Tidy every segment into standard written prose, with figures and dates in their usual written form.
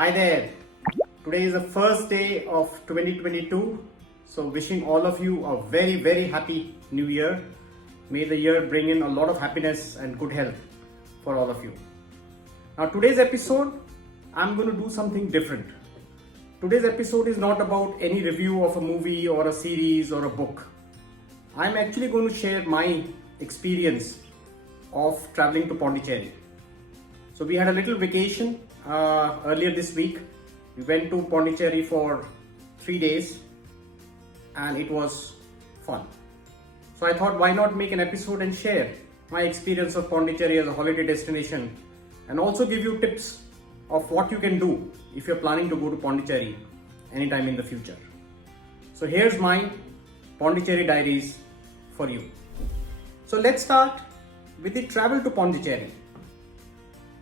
Hi there. Today is the first day of 2022. So wishing all of you a very happy new year. May the year bring in a lot of happiness and good health for all of you. Now today's episode, I'm going to do something different. Today's episode is not about any review of a movie or a series or a book. I'm actually going to share my experience of traveling to Pondicherry. So we had a little vacation earlier this week. We went to Pondicherry for 3 days and it was fun. So I thought, why not make an episode and share my experience of Pondicherry as a holiday destination and also give you tips of what you can do if you're planning to go to Pondicherry anytime in the future. So here's my Pondicherry diaries for you. So let's start with the travel to Pondicherry.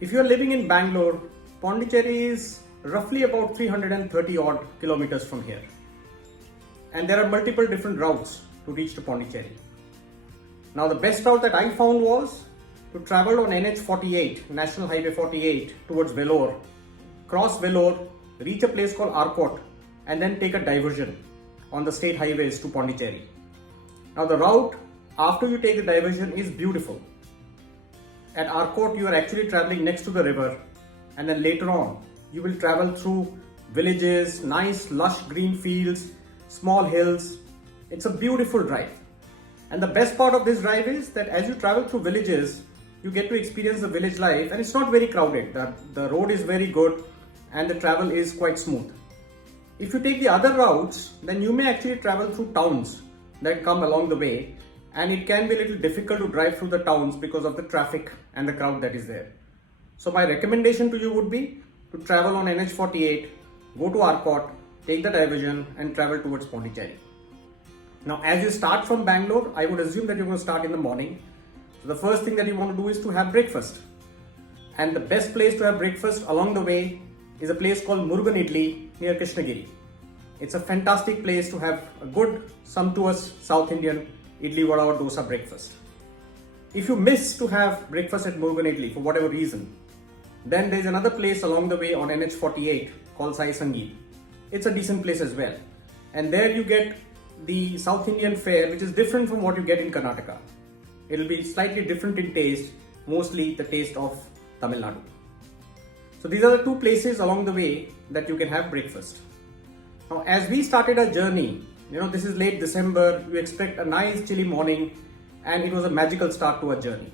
If you're living in Bangalore, Pondicherry is roughly about 330 odd kilometers from here. And there are multiple different routes to reach to Pondicherry. Now the best route that I found was to travel on NH48, National Highway 48 towards Vellore, cross Vellore, reach a place called Arcot and then take a diversion on the state highways to Pondicherry. Now the route after you take the diversion is beautiful. At Arcot you are actually traveling next to the river and then later on you will travel through villages, nice lush green fields, small hills. It's a beautiful drive. And the best part of this drive is that as you travel through villages, you get to experience the village life and it's not very crowded. The road is very good and the travel is quite smooth. If you take the other routes, then you may actually travel through towns that come along the way and it can be a little difficult to drive through the towns because of the traffic and the crowd that is there. So my recommendation to you would be to travel on NH48, go to Arcot, take the diversion and travel towards Pondicherry. Now as you start from Bangalore, I would assume that you're going to start in the morning. So the first thing that you want to do is to have breakfast. And the best place to have breakfast along the way is a place called Murugan Idli near Krishnagiri. It's a fantastic place to have a good, sumptuous South Indian idli vada or dosa breakfast. If you miss to have breakfast at Murugan Idli for whatever reason, then there's another place along the way on NH48 called Sai Sangeet. It's a decent place as well. And there you get the South Indian fare, which is different from what you get in Karnataka. It'll be slightly different in taste, mostly the taste of Tamil Nadu. So these are the two places along the way that you can have breakfast. Now as we started our journey, this is late December, you expect a nice chilly morning and it was a magical start to our journey.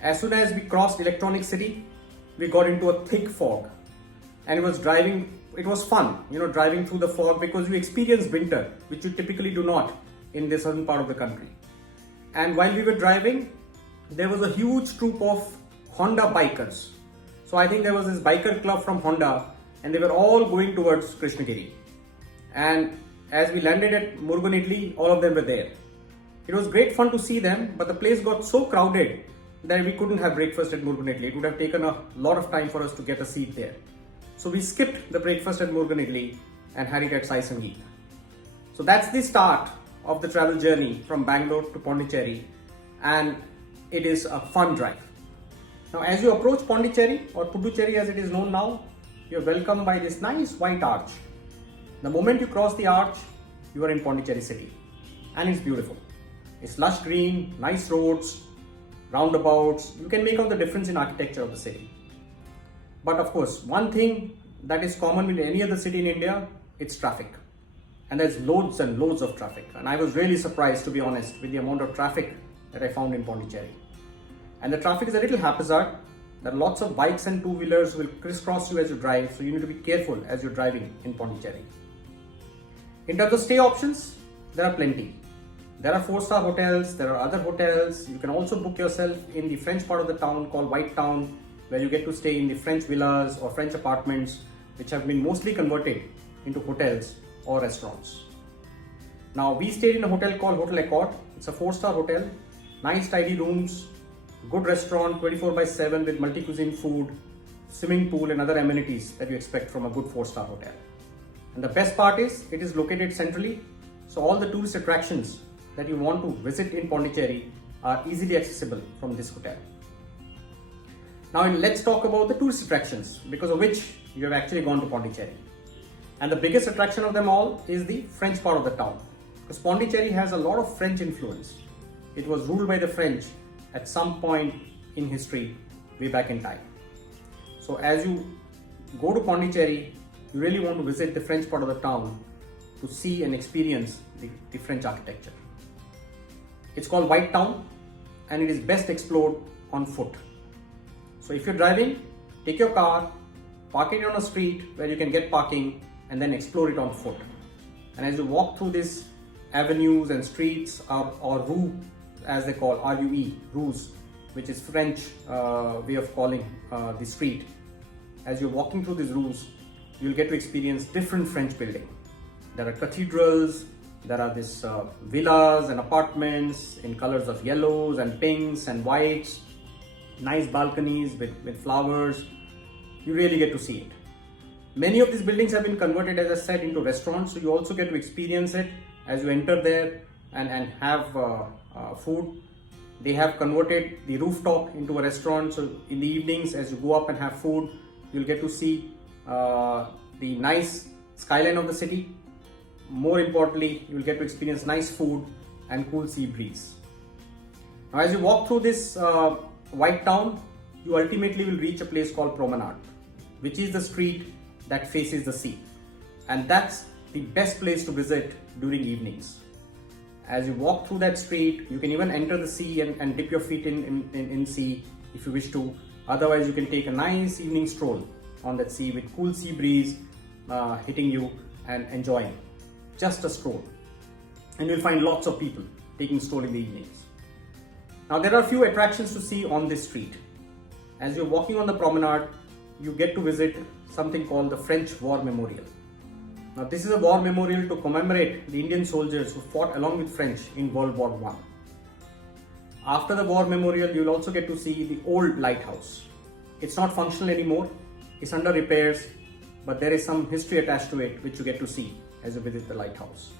As soon as we crossed Electronic City, we got into a thick fog and it was fun, driving through the fog because you experience winter, which you typically do not in this southern part of the country. And while we were driving, there was a huge troop of Honda bikers. So I think there was this biker club from Honda and they were all going towards Krishnagiri. And as we landed at Murugan Idli, all of them were there. It was great fun to see them, but the place got so crowded that we couldn't have breakfast at Murugan Idli. It would have taken a lot of time for us to get a seat there. So we skipped the breakfast at Murugan Idli and had it at Sai Sangeet. So that's the start of the travel journey from Bangalore to Pondicherry, and it is a fun drive. Now as you approach Pondicherry, or Puducherry as it is known now, you're welcomed by this nice white arch. The moment you cross the arch, you are in Pondicherry city and it's beautiful. It's lush green, nice roads, roundabouts. You can make out the difference in architecture of the city. But of course, one thing that is common with any other city in India, it's traffic. And there's loads and loads of traffic. And I was really surprised, to be honest, with the amount of traffic that I found in Pondicherry. And the traffic is a little haphazard. There are lots of bikes and two-wheelers will crisscross you as you drive, so you need to be careful as you're driving in Pondicherry. In terms of stay options, there are plenty. There are 4-star hotels, there are other hotels. You can also book yourself in the French part of the town called Whitetown, where you get to stay in the French villas or French apartments, which have been mostly converted into hotels or restaurants. Now we stayed in a hotel called Hotel Accord. It's a 4-star hotel, nice tidy rooms, good restaurant 24/7 with multi-cuisine food, swimming pool and other amenities that you expect from a good 4-star hotel. And the best part is it is located centrally, so all the tourist attractions that you want to visit in Pondicherry are easily accessible from this hotel. Now let's talk about the tourist attractions, because of which you have actually gone to Pondicherry. And the biggest attraction of them all is the French part of the town. Because Pondicherry has a lot of French influence. It was ruled by the French at some point in history, way back in time. So as you go to Pondicherry, you really want to visit the French part of the town to see and experience the French architecture. It's called Whitetown and it is best explored on foot. So if you're driving, take your car, park it on a street where you can get parking and then explore it on foot. And as you walk through these avenues and streets or rue, as they call R-U-E, rues, which is French way of calling the street. As you're walking through these rues, you'll get to experience different French buildings. There are cathedrals, there are these villas and apartments in colors of yellows and pinks and whites, nice balconies with flowers. You really get to see it. Many of these buildings have been converted, as I said, into restaurants, so you also get to experience it as you enter there and have food. They have converted the rooftop into a restaurant, so in the evenings as you go up and have food, you'll get to see the nice skyline of the city. More importantly, you will get to experience nice food and cool sea breeze. Now as you walk through this Whitetown, you ultimately will reach a place called Promenade, which is the street that faces the sea. And that's the best place to visit during evenings. As you walk through that street, you can even enter the sea and dip your feet in sea if you wish to. Otherwise, you can take a nice evening stroll on that sea with cool sea breeze hitting you and enjoying. Just a stroll. And you'll find lots of people taking stroll in the evenings. Now, there are a few attractions to see on this street. As you're walking on the promenade, you get to visit something called the French War Memorial. Now, this is a war memorial to commemorate the Indian soldiers who fought along with French in World War I. After the war memorial, you'll also get to see the old lighthouse. It's not functional anymore, it's under repairs, but there is some history attached to it which you get to see as you visit the lighthouse.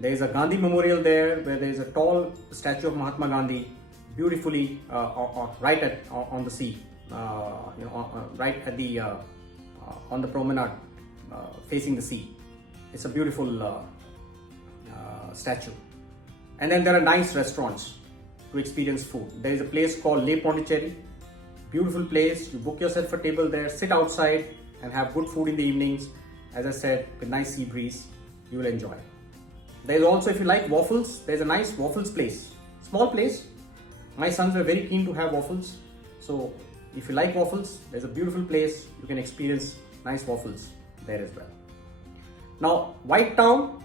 There is a Gandhi memorial there where there is a tall statue of Mahatma Gandhi, beautifully right on the sea, right at the on the promenade facing the sea. It's a beautiful statue. And then there are nice restaurants to experience food. There is a place called Pondicherry, beautiful place. You book yourself a table there, sit outside and have good food in the evenings. As I said, with nice sea breeze, you will enjoy. There's also, if you like waffles, there's a nice waffles place. Small place. My sons were very keen to have waffles. So if you like waffles, there's a beautiful place. You can experience nice waffles there as well. Now, Whitetown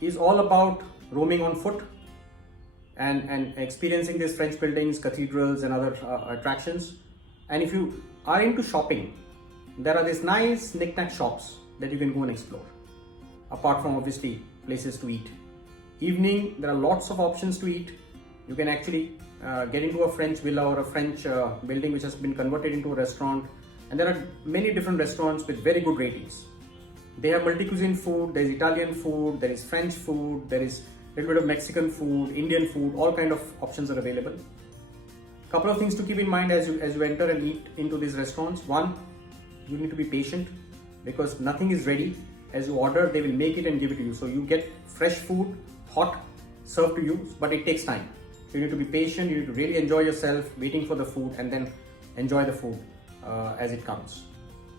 is all about roaming on foot and experiencing these French buildings, cathedrals and other attractions. And if you are into shopping, there are these nice knick-knack shops that you can go and explore. Apart from obviously places to eat. Evening, there are lots of options to eat. You can actually get into a French villa or a French building which has been converted into a restaurant. And there are many different restaurants with very good ratings. They have multi-cuisine food, there is Italian food, there is French food, there is a little bit of Mexican food, Indian food, all kind of options are available. Couple of things to keep in mind as you enter and eat into these restaurants. One, you need to be patient because nothing is ready. As you order, they will make it and give it to you. So you get fresh food, hot, served to you, but it takes time. So you need to be patient, you need to really enjoy yourself, waiting for the food and then enjoy the food as it comes.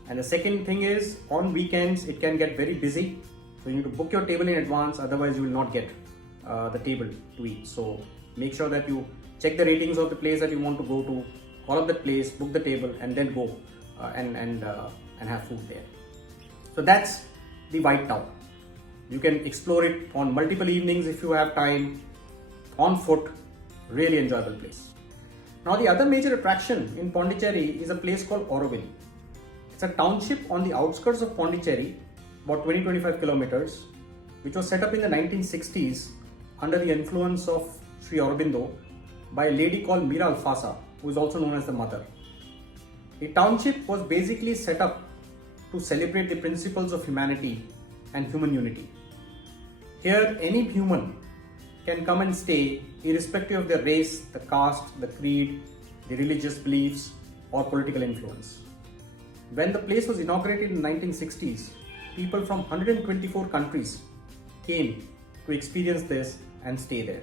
And the second thing is, on weekends, it can get very busy. So you need to book your table in advance, otherwise you will not get the table to eat. So make sure that you check the ratings of the place that you want to go to, call up that place, book the table and then go and have food there. So that's the Whitetown. You can explore it on multiple evenings if you have time, on foot, really enjoyable place. Now the other major attraction in Pondicherry is a place called Auroville. It's a township on the outskirts of Pondicherry, about 20-25 kilometers, which was set up in the 1960s under the influence of Sri Aurobindo by a lady called Mira Alfasa, who is also known as the Mother. The township was basically set up to celebrate the principles of humanity and human unity. Here, any human can come and stay irrespective of their race, the caste, the creed, the religious beliefs or political influence. When the place was inaugurated in 1960s, people from 124 countries came to experience this and stay there.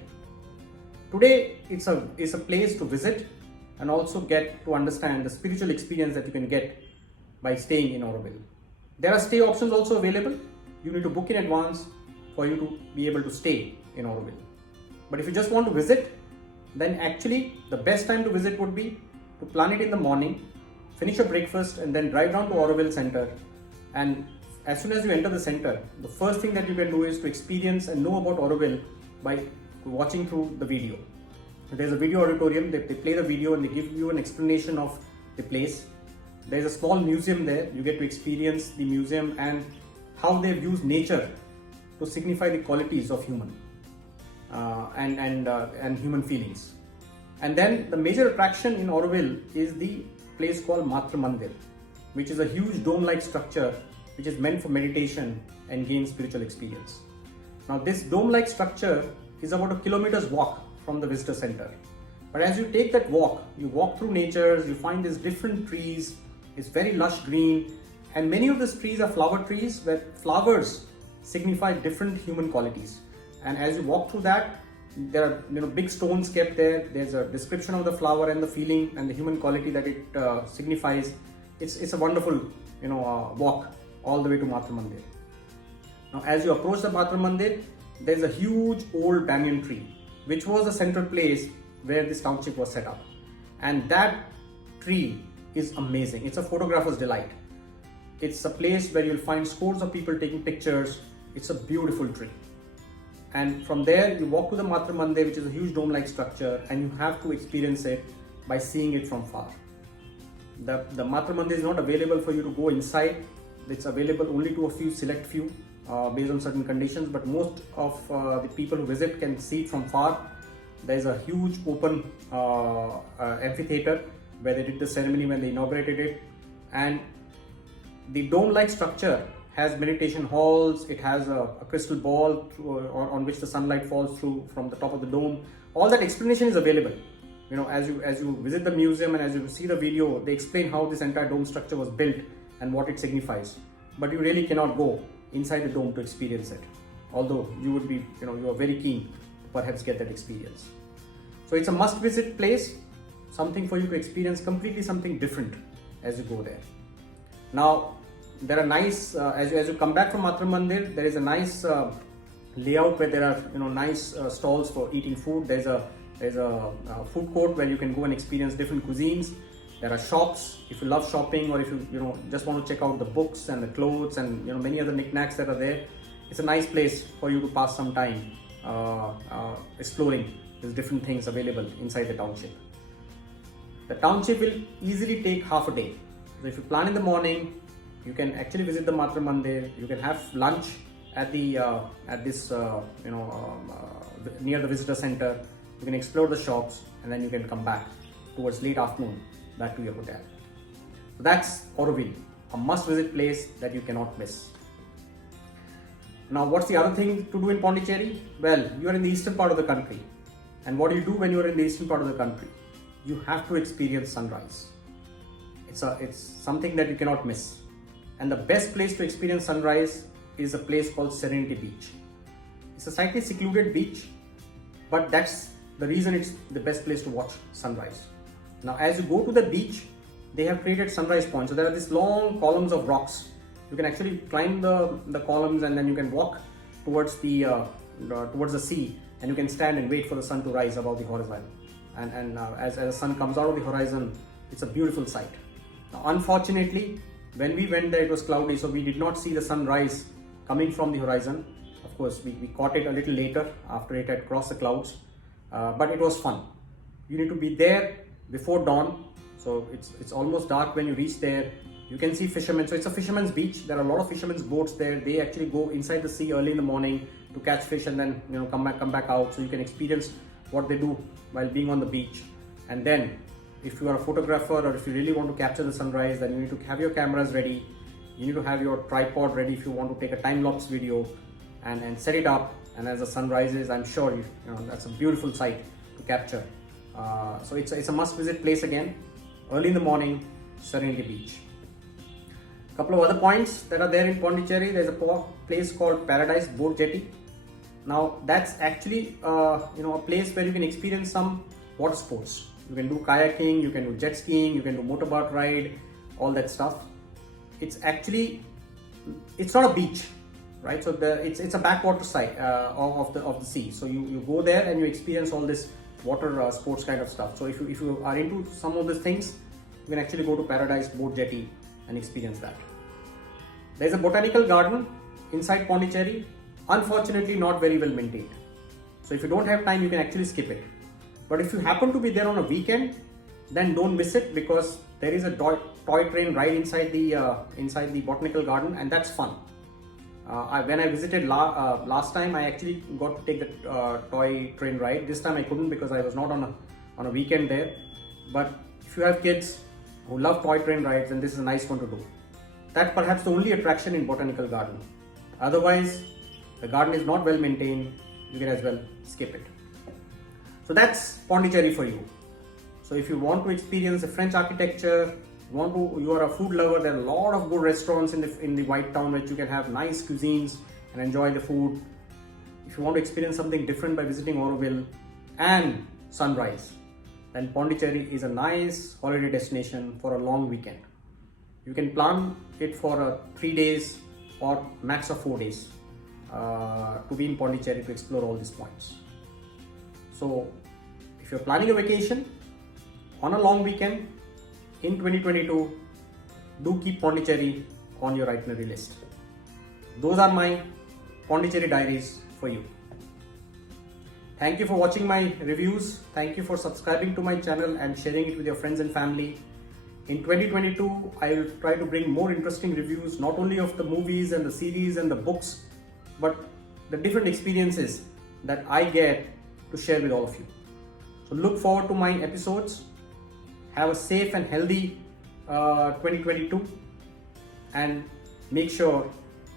Today, it's a place to visit and also get to understand the spiritual experience that you can get by staying in Auroville. There are stay options also available. You need to book in advance for you to be able to stay in Auroville. But if you just want to visit, then actually the best time to visit would be to plan it in the morning, finish your breakfast and then drive down to Auroville Center. And as soon as you enter the center, the first thing that you can do is to experience and know about Auroville by watching through the video. There's a video auditorium, they play the video and they give you an explanation of the place. There's a small museum there, you get to experience the museum and how they've used nature to signify the qualities of human and human feelings. And then the major attraction in Auroville is the place called Matrmandir, which is a huge dome-like structure which is meant for meditation and gain spiritual experience. Now this dome-like structure is about a kilometer's walk from the visitor center. But as you take that walk, you walk through nature, you find these different trees, it's very lush green, and many of these trees are flower trees where flowers signify different human qualities. And as you walk through that, there are big stones kept there. There's a description of the flower and the feeling and the human quality that it signifies. It's a wonderful walk all the way to Matrmandir. Now as you approach the Matrmandir, there's a huge old banyan tree, which was the central place where this township was set up. And that tree is amazing. It's a photographer's delight. It's a place where you'll find scores of people taking pictures. It's a beautiful tree. And from there, you walk to the Matrmandir, which is a huge dome-like structure, and you have to experience it by seeing it from far. The Matrmandir is not available for you to go inside. It's available only to a select few based on certain conditions, but most of the people who visit can see it from far. There's a huge open amphitheater where they did the ceremony when they inaugurated it, and the dome-like structure has meditation halls. It has a crystal ball on which the sunlight falls through from the top of the dome. All that explanation is available. As you visit the museum and as you see the video, they explain how this entire dome structure was built and what it signifies. But you really cannot go inside the dome to experience it, although you would be, you are very keen to perhaps get that experience. So it's a must-visit place, something for you to experience, completely something different as you go there. Now, there are nice, as you come back from Matrmandir, there is a nice layout where there are nice stalls for eating food. There's a food court where you can go and experience different cuisines. There are shops if you love shopping, or if you just want to check out the books and the clothes and many other knickknacks that are there. It's a nice place for you to pass some time exploring these different things available inside the township. The township will easily take half a day. So if you plan in the morning, you can actually visit the Matrmandir. You can have lunch at the near the visitor center. You can explore the shops, and then you can come back towards late afternoon back to your hotel. So that's Auroville, a must-visit place that you cannot miss. Now, what's the other thing to do in Pondicherry? Well, you are in the eastern part of the country, and what do you do when you are in the eastern part of the country? You have to experience sunrise. It's something that you cannot miss. And the best place to experience sunrise is a place called Serenity Beach. It's a slightly secluded beach, but that's the reason it's the best place to watch sunrise. Now, as you go to the beach, they have created sunrise points. So there are these long columns of rocks. You can actually climb the columns, and then you can walk towards the sea, and you can stand and wait for the sun to rise above the horizon. And as the sun comes out of the horizon, it's a beautiful sight. Now, unfortunately, when we went there, it was cloudy, so we did not see the sunrise coming from the horizon. Of course, we caught it a little later after it had crossed the clouds, but it was fun. You need to be there before dawn, so it's almost dark when you reach there. You can see fishermen. So it's a fisherman's beach. There are a lot of fishermen's boats there. They actually go inside the sea early in the morning to catch fish and then come back out. So you can experience what they do while being on the beach. And then, if you are a photographer or if you really want to capture the sunrise, then you need to have your cameras ready. You need to have your tripod ready if you want to take a time-lapse video and set it up. And as the sun rises, I'm sure that's a beautiful sight to capture. So it's a must-visit place again. Early in the morning, Serenity Beach. Couple of other points that are there in Pondicherry. There's a place called Paradise Boat Jetty. Now that's actually a place where you can experience some water sports. You can do kayaking, you can do jet skiing, you can do motorboat ride, all that stuff. It's not a beach, right? So it's a backwater side of the sea. So you go there and you experience all this water sports kind of stuff. So if you are into some of these things, you can actually go to Paradise Boat Jetty and experience that. There's a botanical garden inside Pondicherry, unfortunately not very well maintained. So if you don't have time, you can actually skip it. But if you happen to be there on a weekend, then don't miss it, because there is a toy train ride inside the botanical garden, and that's fun. When I visited last time, I actually got to take the toy train ride. This time I couldn't because I was not on a weekend there. But if you have kids who love toy train rides, then this is a nice one to do. That's perhaps the only attraction in botanical garden. Otherwise, the garden is not well maintained. You can as well skip it. So that's Pondicherry for you. So if you want to experience the French architecture, you are a food lover, there are a lot of good restaurants in the Whitetown which you can have nice cuisines and enjoy the food. If you want to experience something different by visiting Auroville and sunrise, then Pondicherry is a nice holiday destination for a long weekend. You can plan it for 3 days or max of 4 days to be in Pondicherry to explore all these points. So if you're planning a vacation on a long weekend in 2022, do keep Pondicherry on your itinerary list. Those are my Pondicherry diaries for you. Thank you for watching my reviews. Thank you for subscribing to my channel and sharing it with your friends and family. In 2022, I will try to bring more interesting reviews, not only of the movies and the series and the books, but the different experiences that I get to share with all of you. So look forward to my episodes. Have a safe and healthy 2022, and make sure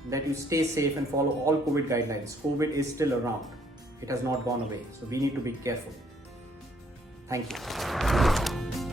that you stay safe and follow all COVID guidelines. COVID is still around. It has not gone away. So we need to be careful. Thank you.